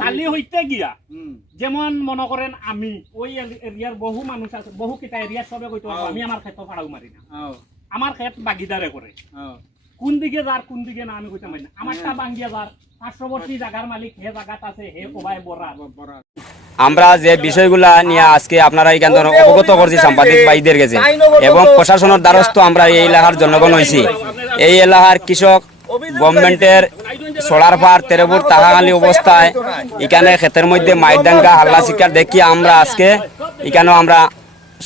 খালি হইতে গিয়া যেমন মনে করেন আমি ওই এরিয়ার বহু মানুষ আছে, বহু কিটা এরিয়া সবে কইতে পারবো আমি আমার ক্ষেত ফাড়াও মারি না, আমার ক্ষেত বাগিদারে করে, কোন দিকে যার কোন দিকে না আমি কইতে পারি না, আমারটা বাঙ্গিয়া যার পার্শ্ববর্তী জায়গার মালিক হে জায়গাত আছে হে ওবাই বড়া। আমরা যে বিষয়গুলা নিয়ে আজকে আপনারা এখান থেকে অবগত করছি সাংবাদিক ভাইদের কাছে এবং প্রশাসনের দ্বারস্থ আমরা এই এলাকার জনগণ হয়েছি। এই এলাকার কৃষক গভর্নমেন্টের সোলার পার 13 ফুট তাহাখালি অবস্থায় এখানে ক্ষেতের মধ্যে মাইডাঙ্গা হাল্লা শিকার দেখি আমরা আজকে এখানেও আমরা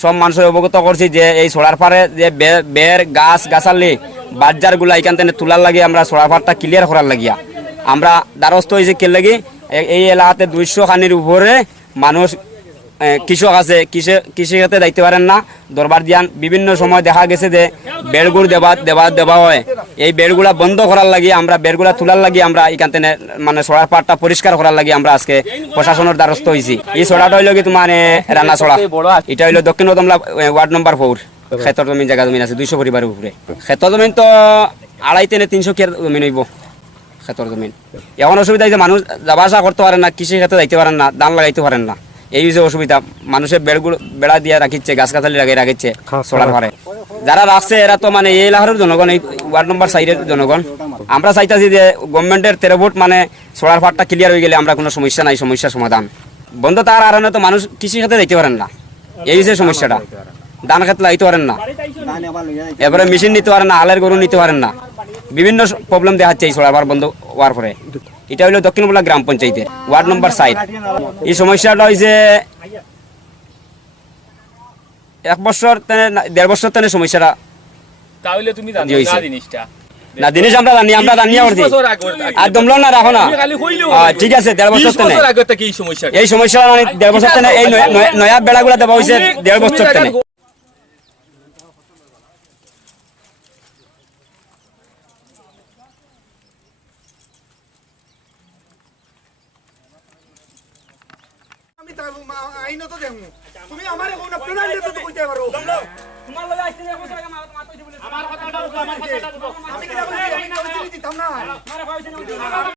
সব মানুষের অবগত করছি যে এই সোলার পারে যে বের গাছ গাছালি বাজারগুলা এখান থেকে তোলার লাগে আমরা সোলার পারটা ক্লিয়ার করার লাগিয়া আমরা দ্বারস্থ হয়েছি কে লাগি এই এলাকাতে 200 খানির উপরে মানুষ কৃষক আছে, কৃষি খাতে দায়িত্ব পারেন না দরবার দিয়ান বিভিন্ন সময় দেখা গেছে যে বেড়গুড় দেওয়া হয়, এই বেড়গুলা বন্ধ করার লাগি আমরা বেড়গুলা তোলার লাগি আমরা এখান থেকে মানে সোলার পাটটা পরিষ্কার করার লাগি আমরা আজকে প্রশাসনের দ্বারস্থ হয়েছি। এই সোলাটা হইল কি তোমার রান্না সোলা, এটা হইল দক্ষিণ কমলা ওয়ার্ড নম্বর 4 ক্ষেতর জমিন জায়গা জমিন আছে 200 পরিবারের উপরে। ক্ষেতর জমিন তো 250-300 কের জমিন হইব ক্ষেতর জমিন। এখন অসুবিধা হয়েছে মানুষ যাবা আসা করতে পারেন না, কৃষি ক্ষেত্রে যাইতে পারেন না, ধান লাগাইতে পারেন না, এই হচ্ছে অসুবিধা। মানুষের বেড়া দিয়ে রাখিচ্ছে, গাছ গাছালি লাগিয়ে রাখিচ্ছে সোলার পারে। যারা রাখছে এরা তো মানে এই এলাকার জনগণ, এই ওয়ার্ড নম্বর 4-এর জনগণ। আমরা চাইতেছি যে গভর্নমেন্টের 13 ফুট মানে সোলার পাটটা ক্লিয়ার হয়ে গেলে আমরা কোনো সমস্যা নাই, সমস্যার সমাধান। বন্ধ তার কারণে তো মানুষ কৃষি ক্ষেত্রে যাইতে পারেন না, এই হচ্ছে সমস্যাটা। ধান ক্ষেত্রে লাগাইতে পারেন না, এরপরে মেশিন নিতে পারেন না, হালের গরু নিতে পারেন না, বিভিন্ন প্রবলেম দেখাচ্ছে এই সোলার পার বন্ধ হওয়ার পরে। এটা হইল দক্ষিণ বলা গ্রাম পঞ্চায়েতের ওয়ার্ড নম্বর 4। এই সমস্যাটা হয়েছে 1 বছর 1.5 বছর থেকে সমস্যাটা। তাহলে তুমি জানো না জিনিসটা না, জিনিস আমরা জানিয়া করছি আর দমল না রাখো না, ঠিক আছে 1.5 বছর থেকে এই সমস্যা মানে 1.5 বছর থেকে এই নয়া বেড়াগুলা দেওয়া হয়েছে 1.5 বছর থেকে। আইনতো দেখো তুমি আমারে কোন প্ল্যান দিতে তো কইতে পারো তোমার লগে আইতে বসে আমার মাথা দিবলে আমার কথাটা আমার কথাটা আমি কি না বলি দিতাম না আমার ভাইছে না